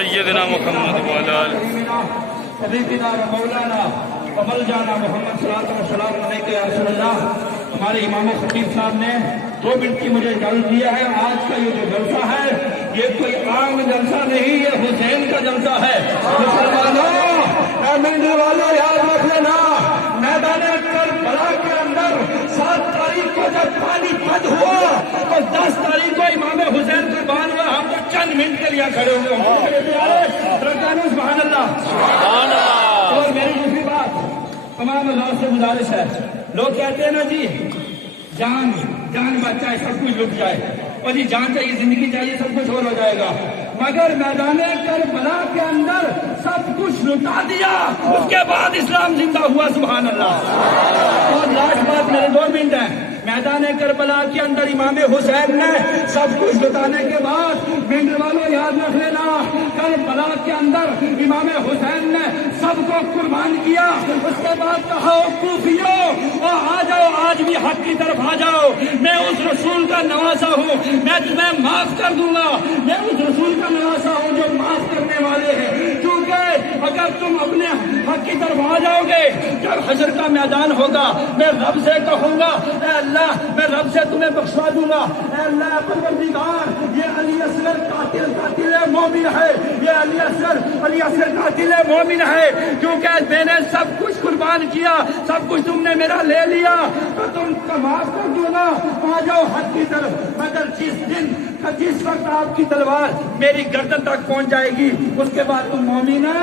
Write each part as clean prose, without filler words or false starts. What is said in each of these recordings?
सय्यदना मुहम्मद व अला मौलाना कमल जाना मोहम्मद सलाम या रसूलल्लाह। हमारे इमाम खतीब साहब ने 2 मिनट की मुझे इजाजत दिया है। आज का ये जो जलसा है ये कोई आम जलसा नहीं, ये हुसैन का जलसा है। मुसलमानों मिलने वालों याद रख लेना, मैदान करबला के अंदर 7 तारीख को जब पानीपत हुआ तो 10 तारीख को इमाम हुसैन कुर्बान हुआ। हम तो चंद मिनट के लिए खड़े हुए हैं। सुभान अल्लाह। और मेरी दूसरी बात तमाम अल्लाह से गुजारिश है, लोग कहते हैं ना जी जान बच जाए सब कुछ लुट जाए, और जी जान चाहिए जिंदगी चाहिए सब कुछ और हो जाएगा, मगर मैदान करबला के अंदर सब कुछ लुटा दिया, उसके बाद इस्लाम जिंदा हुआ। सुभान अल्लाह। और लास्ट बात मेरे 2 मिनट है, मैदान करबला के अंदर इमाम हुसैन ने सब कुछ लुटाने के बाद मिनट वालों याद रख लेना, करबला के अंदर इमाम हुसैन ने सबको कुर्बान किया। उसके बाद कहा कूफियों और आ जाओ, आज भी हक की तरफ आ जाओ, मैं उस रसूल का नवासा हूँ, मैं तुम्हें माफ कर दूंगा। मैं उस रसूल का नवासा हूँ जो माफ करने वाले हैं, क्योंकि अगर तुम अपने हक की तरफ आ जाओगे, जब हशर का मैदान होगा, मैं रब से कहूंगा अल्लाह मैं रब से तुम्हें बख्शवा दूंगा। अल्लाह परवरदिगार, ये अली असगर कातिल मोमिन है, ये अली असगर कातिल मोमिन है, क्योंकि मैंने सब कुछ कुर्बान किया, सब कुछ तुमने मेरा ले लिया, तो तुम माफ कर दो ना, आ जाओ हक की तरफ। मगर जिस वक्त आपकी तलवार मेरी गर्दन तक पहुंच जाएगी, उसके बाद तुम मोमिना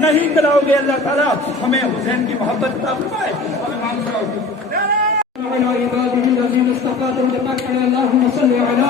नहीं कराओगे। अल्लाह ताला हमें हुसैन की मोहब्बत अता फरमाए। अल्लाहुम्मा सल्ली अला